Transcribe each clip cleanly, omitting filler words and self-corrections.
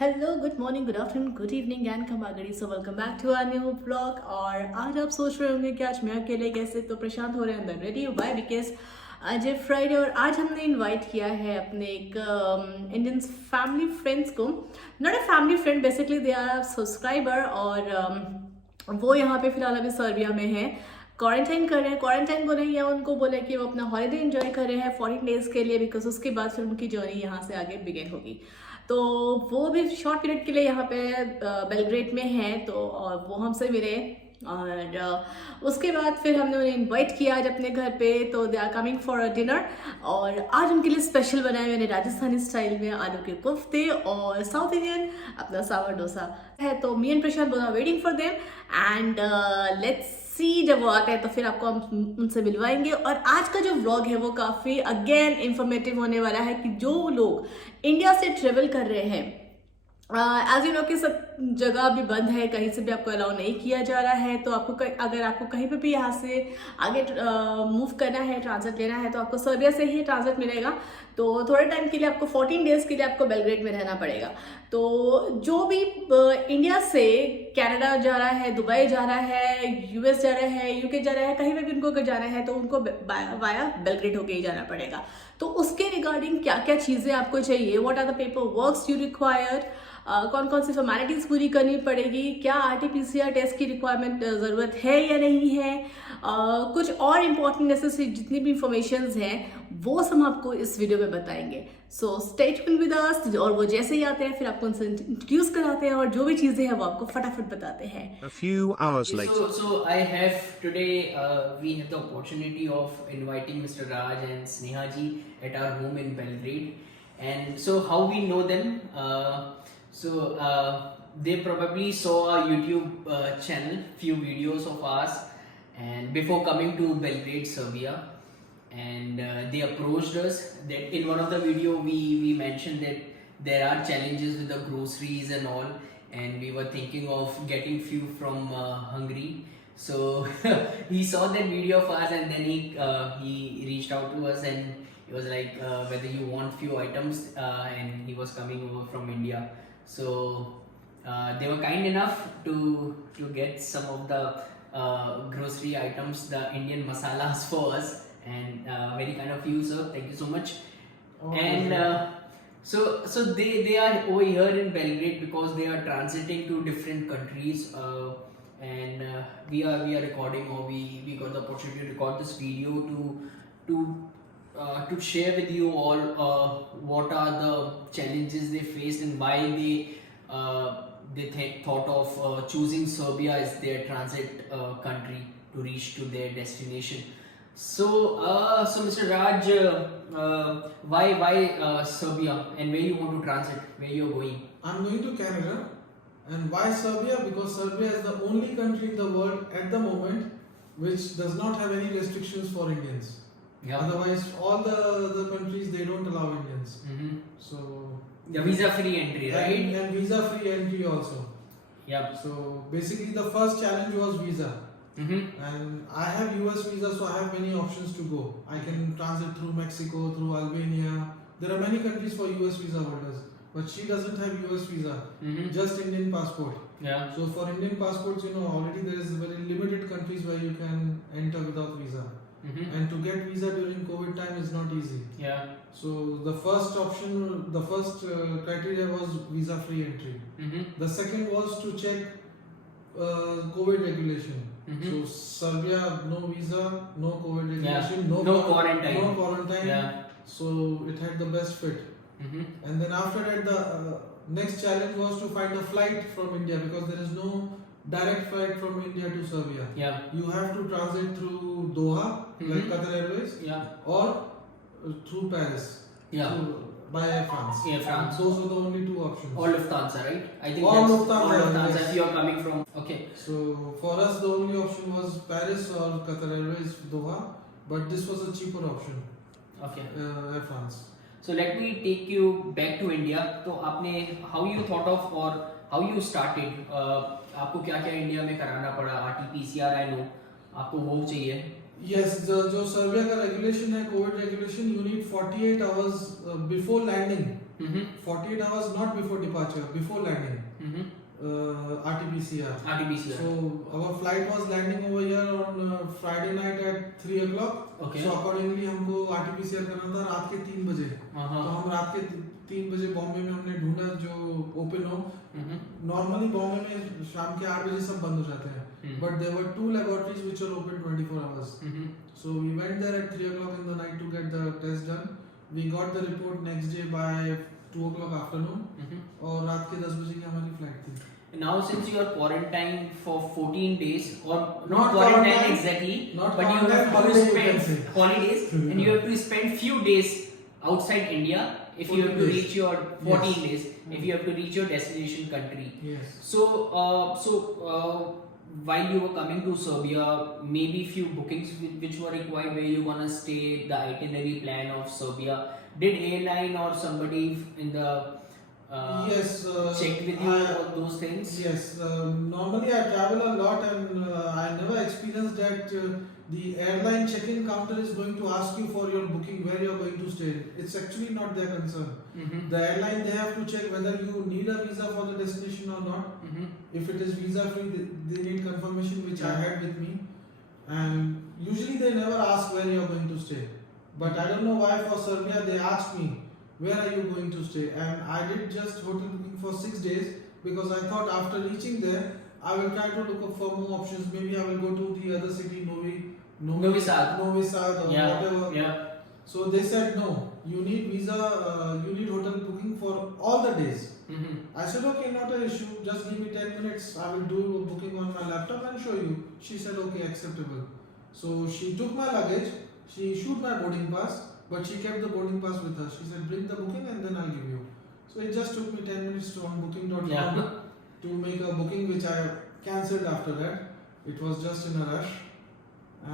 Hello, good morning, good afternoon, good evening and खमागड़ी। So welcome back to our new blog. और आज आप सोच रहे होंगे कि आज मैं अकेले कैसे, तो प्रशांत हो रहे हैं रेडी हो बाय, बिकॉज आज है फ्राइडे और आज हमने इनवाइट किया है अपने एक इंडियन फैमिली फ्रेंड्स को। Not a family friend, basically they are subscriber. और वो यहाँ पे फिलहाल अभी सर्बिया में है, क्वारंटाइन कर रहे हैं। क्वारंटाइन बोले या उनको बोले कि वो अपना हॉलीडे एंजॉय कर रहे हैं 14 डेज के लिए, बिकॉज उसके बाद फिर उनकी जर्नी यहाँ से आगे बिगिन होगी। तो वो भी शॉर्ट पीरियड के लिए यहाँ पे बेलग्रेड में हैं, तो और वो हमसे मिले। और उसके बाद फिर हमने उन्हें इनवाइट किया आज अपने घर पे, तो they are coming for a dinner. और आज उनके लिए स्पेशल बनाए मैंने राजस्थानी स्टाइल में आलू के कोफ्ते, और साउथ इंडियन अपना सावर डोसा है। तो मी एंड प्रशांत बोला waiting for them, and let's see जब वो आते हैं तो फिर आपको हम उनसे मिलवाएंगे। और आज का जो व्लॉग है वो काफ़ी अगेन इंफॉर्मेटिव होने वाला है कि जो लोग इंडिया से ट्रेवल कर रहे हैं, एज यू नो कि सब जगह अभी बंद है, कहीं से भी आपको अलाउ नहीं किया जा रहा है। तो आपको अगर आपको कहीं पे भी यहाँ से आगे मूव करना है, ट्रांजिट लेना है, तो आपको सर्बिया से ही ट्रांजिट मिलेगा। तो थोड़े टाइम के लिए आपको 14 डेज के लिए आपको बेलग्रेड में रहना पड़ेगा। तो जो भी इंडिया से कनाडा जा रहा है, दुबई जा रहा है, यूएस जा रहा है, यूके जा रहा है, कहीं पे भी उनको अगर जाना है तो उनको वाया बेलग्रेड होके ही जाना पड़ेगा। तो उसके रिगार्डिंग क्या क्या चीज़ें आपको चाहिए, what are the paper works you require, कौन कौन सी फॉर्मेलिटीज़ पूरी करनी पड़ेगी, क्या आरटीपीसीआर टेस्ट की रिक्वायरमेंट ज़रूरत है या नहीं है, कुछ और इम्पॉर्टेंट नेसेसरी जितनी भी इंफॉर्मेशंस हैं वो सब हम आपको इस वीडियो में बताएंगे। So stay tuned with us. और वो जैसे ही आते हैं फिर आपको उनसे इंट्रोड्यूस कराते हैं और जो भी चीज़ें हैं वो आपको फटाफट बताते हैं। A few hours later. So I have today we have the opportunity of inviting Mr. Raj and Sneha ji at our home in Belgrade, and so how we know them? They probably saw our YouTube channel, few videos of us, and before coming to Belgrade, Serbia, and they approached us. That in one of the video we mentioned that there are challenges with the groceries and all, and we were thinking of getting few from Hungary. So he saw that video of us, and then he reached out to us, and it was like whether you want few items, and he was coming over from India. So they were kind enough to get some of the grocery items, the Indian masalas for us, and very kind of you, sir. Thank you so much. And so they are over here in Belgrade because they are transiting to different countries, and we are recording, or we got the opportunity to record this video to share with you all what are the challenges they faced and why they thought of choosing Serbia as their transit country to reach to their destination. So Mr. Raj, why Serbia, and where you want to transit, where you are going? I'm going to Canada. And why Serbia? Because Serbia is the only country in the world at the moment which does not have any restrictions for Indians. Yeah. Otherwise, all the countries, they don't allow Indians. Mm-hmm. So The visa-free entry, right? and visa-free entry also. Yep. So basically, the first challenge was visa. Mm-hmm. And I have US visa, so I have many options to go. I can transit through Mexico, through Albania. There are many countries for US visa holders, but she doesn't have US visa, Mm-hmm. just Indian passport. Yeah. So for Indian passports, already there is very limited countries where you can enter without visa. Mm-hmm. And to get visa during COVID time is not easy. Yeah. So the first option, the first criteria was visa free entry. Mm-hmm. The second was to check COVID regulation. Mm-hmm. So Serbia, no visa, no COVID regulation, No quarantine. no quarantine. Yeah. So it had the best fit. Mm-hmm. And then after that, the next challenge was to find a flight from India, because there is no direct flight from India to Serbia. Yeah. You have to transit through Doha, like Mhm. Qatar Airways, Yeah. or through Paris, Yeah. by Air France. Air France. Those are the only two options. All Lufthansa, right? I think All that's Lufthansa, all Lufthansa. yes. If you are coming from, okay. So for us, the only option was Paris or Qatar Airways, Doha, but this was a cheaper option, Okay. Air France. So let me take you back to India. तो आपने how you thought of or how you started? आपको क्या क्या India में कराना पड़ा? RT-PCR I know आपको वो चाहिए. Yes, जो सर्बिया का रेगुलेशन है, Covid regulation, you need 48 hours before landing Mm-hmm. 48 hours not before departure, before landing. Mm-hmm. RT-PCR. RT-PCR. So our flight was landing over here on Friday night at 3 o'clock. Okay. So accordingly हमको RT-PCR करना था रात के 3 बजे. Uh-huh. तो हम रात के 3 बजे बॉम्बे में हमने ढूंढा जो ओपन हो. नॉर्मली बॉम्बे में शाम के 8 बजे सब बंद हो जाते हैं. But there were 2 laboratories which were open 24 hours. So we went there at 3 o'clock in the night to get the test done. We got the report next day by 2 o'clock afternoon. और रात के 10 बजे की हमारी flight थी. Now since you are quarantined for 14 days or Not quarantine quarantine, exactly, not but you have quarantine, to holiday you can say. spend holidays and you have to spend few days outside India if you have to 14 days. reach your 14 Yes. days if you have to reach your destination country. Yes. So while you were coming to Serbia, maybe few bookings which were required where you gonna stay, the itinerary plan of Serbia. Did airline or somebody in the Yes. checked with you all those things? Yes. Normally I travel a lot and I never experienced that the airline check-in counter is going to ask you for your booking where you are going to stay. It's actually not their concern. The airline, they have to check whether you need a visa for the destination or not. If it is visa free, they need confirmation, which I had with me. And usually they never ask where you are going to stay. But I don't know why for Serbia they asked me where are you going to stay, and I did just hotel booking for 6 days because I thought after reaching there I will try to look up for more options. Maybe I will go to the other city, Novi Sad or whatever. Yeah. So they said no, you need visa, you need hotel booking for all the days. I said okay, not an issue, just give me 10 minutes, I will do a booking on my laptop and show you. She said okay, acceptable. So she took my luggage, she issued my boarding pass, but she kept the boarding pass with her. She said bring the booking and then I'll give you. So it just took me 10 minutes to on booking.com to make a booking, which I cancelled after that. It was just in a rush.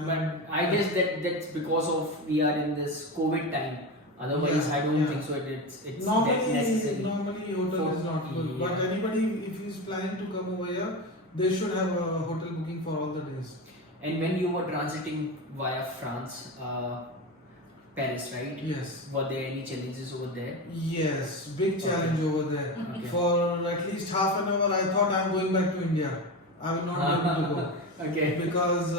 But I guess that's because of we are in this COVID time. Otherwise, Yeah, I don't yeah. think so. It's that Normally necessary. hotel is not good. Yeah. But anybody, if he's planning to come over here, they should have a hotel booking for all the days. And when you were transiting via France, Paris, right? Yes. Were there any challenges over there? Yes, big challenge over there. Okay. For at least half an hour, I thought I'm going back to India. I will not be able to go. Okay. Because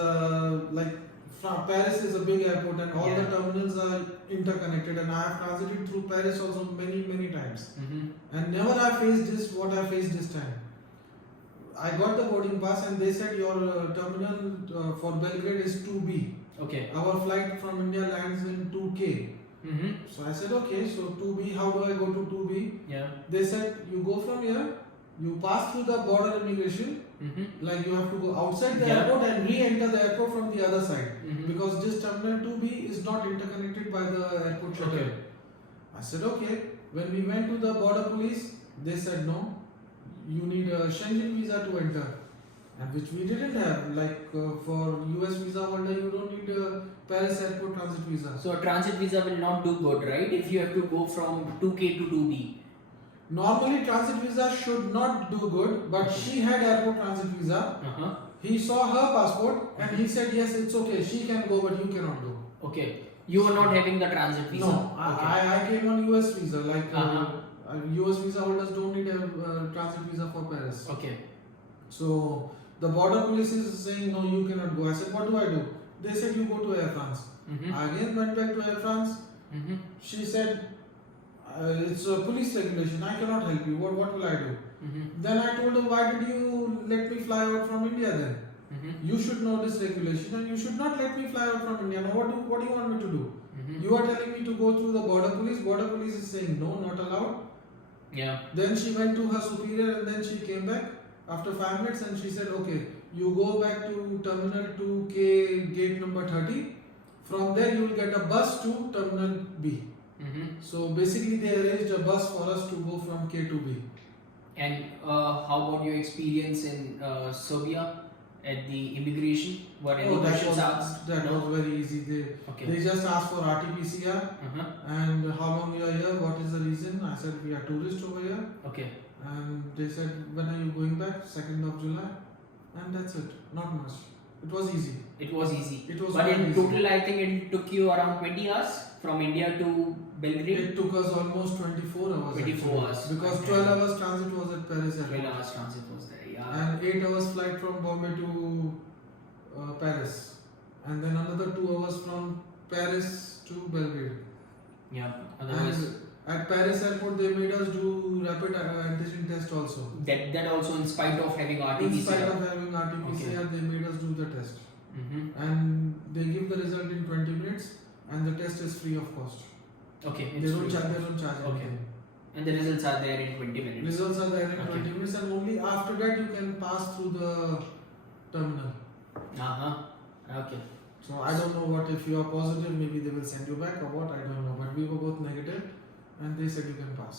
Paris is a big airport and all Yeah. the terminals are interconnected, and I have transited through Paris also many times, and never I faced this what I faced this time. I got the boarding pass and they said your terminal for Belgrade is 2B. Okay. Our flight from India lands in 2K. So I said okay, so 2B, how do I go to 2B? Yeah. They said you go from here, you pass through the border immigration, like you have to go outside the Yeah. airport and re-enter the airport from the other side, Mhm. because this terminal 2B is not interconnected by the airport shuttle. Okay. I said okay. When we went to the border police, they said no, you need a Schengen visa to enter, and which we didn't have. Like for US visa holder, you don't need a Paris airport transit visa. So a transit visa will not do good, right? If you have to go from 2K to 2B. Normally transit visa should not do good, but she had airport transit visa. He saw her passport and he said yes, it's okay, she can go but you cannot go. Okay. You were not having the transit visa. No, Okay. I came on US visa. Like US visa holders don't need a transit visa for Paris. Okay. So the border police is saying no, you cannot go. I said what do I do? They said you go to Air France. I again went back to Air France. She said it's a police regulation, I cannot help you. What will I do? Then I told her, why did you let me fly out from India then? You should know this regulation and you should not let me fly out from India. Now what do you want me to do? You are telling me to go through the border police. Border police is saying no, not allowed. Yeah. Then she went to her superior and then she came back after 5 minutes and she said, okay, you go back to terminal 2K gate number 30. From there you will get a bus to terminal B. So basically they arranged a bus for us to go from K to B. And how about your experience in Serbia at the immigration? Were any questions asked? That No? was very easy. They just asked for RT-PCR and how long you are here, what is the reason. I said we are tourists over here. Okay. And they said when are you going back? 2nd of July. And that's it. Not much. It was easy. It was easy. It was But very in easy. total, I think it took you around 20 hours from India to Belgrade? It took us almost 24 hours. 24 actually, hours. Because Okay. 12 hours transit was at Paris 12 airport. hours transit was there. Yeah. And 8 hours flight from Bombay to Paris. And then another 2 hours from Paris to Belgrade. Yeah. Otherwise, And at Paris airport they made us do rapid antigen test also. that also in spite of having In RT-PCR. spite of having RT-PCR, they made us do the test. Mm-hmm. And they give the result in 20 minutes and the test is free of cost. Okay. They it's don't free. charge Okay. anything. And the results are there in 20 minutes. Results are there in Okay. 20 minutes and only after that you can pass through the terminal. Uh-huh. Okay. So I don't know what, if you are positive maybe they will send you back or what, I don't know. But we were both negative and they said you can pass.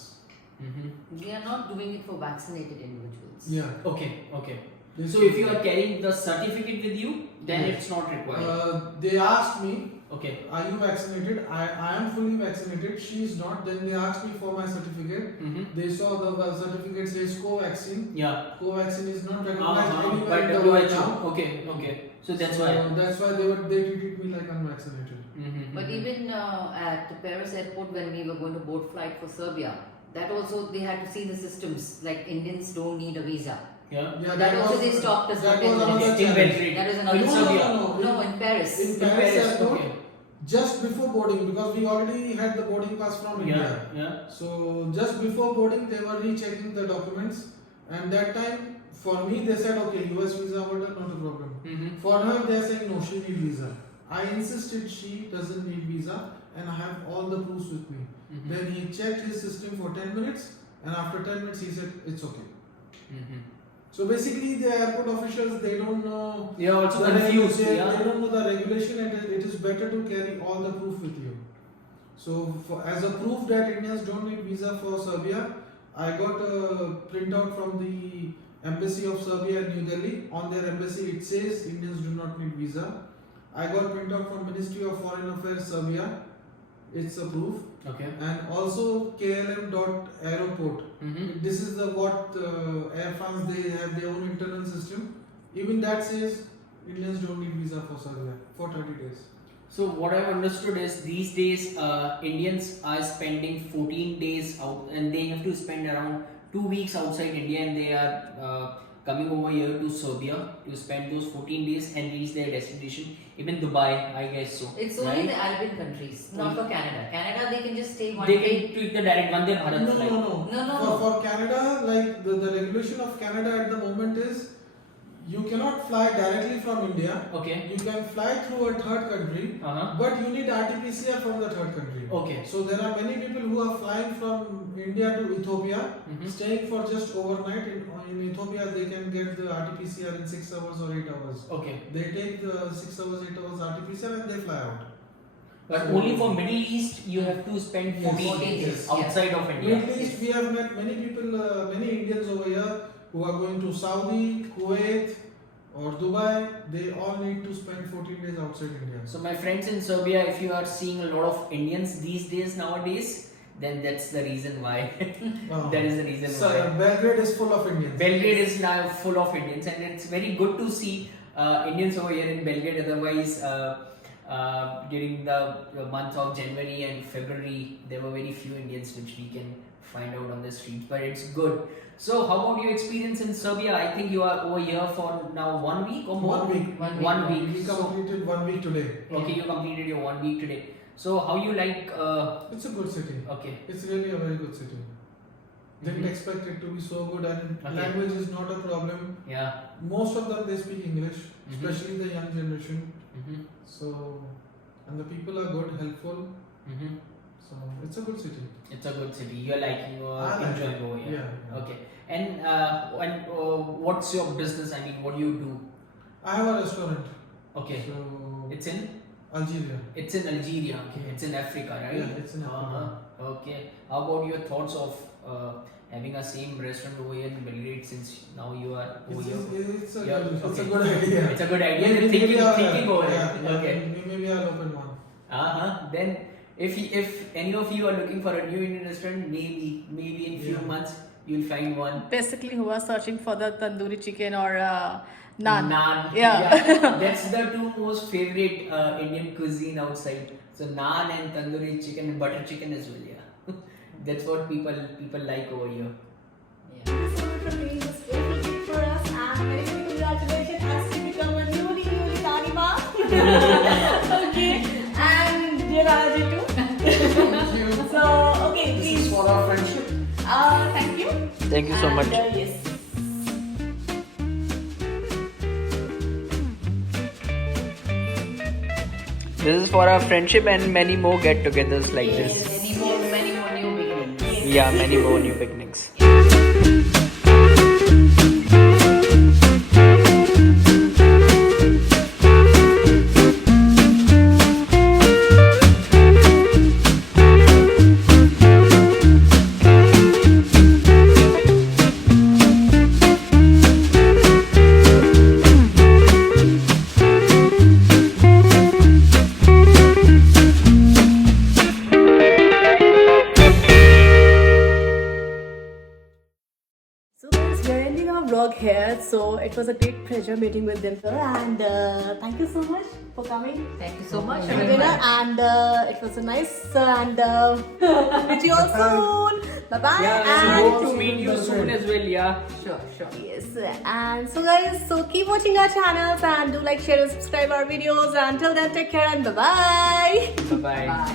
Mm-hmm. We are not doing it for vaccinated individuals. Yeah. Okay. Okay. They So said- if you are carrying the certificate with you, then Yes. it's not required. They asked me, Okay. are you vaccinated? I am fully vaccinated. She is not. Then they asked me for my certificate. Mm-hmm. They saw the certificate says Covaxin. Yeah. Covaxin is not recognized Uh-huh. anywhere By in the world WHO. now. Okay. Okay. So that's why. That's why they treated me like unvaccinated. Mm-hmm. But even at the Paris airport, when we were going to board flight for Serbia, that also they had to see the systems. Like Indians don't need a visa. Yeah. Yeah, That also they stopped us That for 10 was another minutes. In challenge. Belgrade. That was Oh, another in No, Serbia. no. No, in Paris. In In Paris Paris. airport, Okay. just before boarding, because we already had the boarding pass from Yeah. India. Yeah. So just before boarding, they were rechecking the documents, and that time for me they said, okay, US visa holder, not a problem. Mm-hmm. For her, they are saying no, she need visa. I insisted she doesn't need visa, and I have all the proofs with me. Mm-hmm. Then he checked his system for 10 minutes, and after 10 minutes he said it's okay. Mm-hmm. So basically, the airport officials, they don't know. They are also the confused. They Yeah. don't know the regulation, and it is better to carry all the proof with you. So, as a proof that Indians don't need visa for Serbia, I got a printout from the embassy of Serbia in New Delhi. On their embassy, it says Indians do not need visa. I got printout from Ministry of Foreign Affairs Serbia. It's a proof, Okay. and also KLM.aeroport. Mm-hmm. This is the what Air France, they have their own internal system. Even that says Indians don't need visa for Serbia for 30 days. So what I've understood is these days Indians are spending 14 days out, and they have to spend around 2 weeks outside India, and they are coming over here to Serbia to spend those 14 days and reach their destination. Even Dubai, I guess so. It's only right? the Alpine countries, not for Canada. Canada, they can just stay one They day. can take the direct Vande Bharat No, flight. No. For Canada, like the regulation of Canada at the moment is you cannot fly directly from India. Okay. You can fly through a third country, Uh-huh. but you need RT-PCR from the third country. Okay. So there are many people who are flying from India to Ethiopia, Mhm. staying for just overnight. In Ethiopia, they can get the RT-PCR in 6 hours or 8 hours. Okay. They take the 6 hours, 8 hours RT-PCR and they fly out. But So- only for Middle East you have to spend Yes. 14 14 days days, yeah. outside of India. Middle East, we have met many people, many Indians over here who are going to Saudi, Kuwait, or Dubai. They all need to spend 14 days outside India. So my friends in Serbia, if you are seeing a lot of Indians these days nowadays, then that's the reason why. That is the reason So, why. Belgrade is full of Indians. Belgrade is now full of Indians, and it's very good to see Indians over here in Belgrade. Otherwise, during the month of January and February, there were very few Indians which we can find out on the streets. But it's good. So, how about your experience in Serbia? I think you are over here for now 1 week or more. 1 week. 1 week. We So, completed 1 week today. okay, you completed your 1 week today. So, how you like? It's a good city. Okay. It's really a very good city. Didn't Mhm. expect it to be so good, and Okay. language is not a problem. Yeah. Most of them they speak English, Mhm. especially the young generation. Mm-hmm. So, and the people are good, helpful. Mm-hmm. So it's a good city. It's a good city. You're liking or I like enjoying it. over here. Yeah. Okay. And what's your business? I mean, what do you do? I have a restaurant. Okay. So It's in Algeria. it's in Algeria. Okay. It's in Africa, right? Yeah, it's in Africa. Okay. How about your thoughts of having a same restaurant over here in Belgrade, since now you are over It's, here? it's, a, Yeah, good, it's a okay. good idea. It's a good idea. Maybe- Thinking maybe over it. yeah, Okay. Maybe I'll open one. Then if any of you are looking for a new Indian restaurant, maybe in few Yeah. months you'll find one. Basically, who are searching for the tandoori chicken or naan. Naan. Yeah. That's the two most favorite Indian cuisine outside So naan and tandoori chicken and butter chicken as well. Yeah, that's what people like over here. Thank you so much for being this beautiful gift for us, and very many congratulations as you become a newly Nani mom. Okay, and dear Ajay too. So okay, This is please. for our friendship. Thank you. Thank you so And, much. Yes. This is for our friendship and many more get-togethers like Yes. this. Many more new beginnings. Yeah, many more new picnics. So guys, we are ending our vlog here. So it was a great pleasure meeting with Dimple, and thank you so much for coming Thank you so much. to dinner. And it was a nice and meet you all soon. Bye bye. Yeah, and so hope to meet you soon as well. Yeah. Sure. yes, and so guys, so keep watching our channels and do like, share, and subscribe our videos. Until then, take care and bye bye. Bye bye. Bye.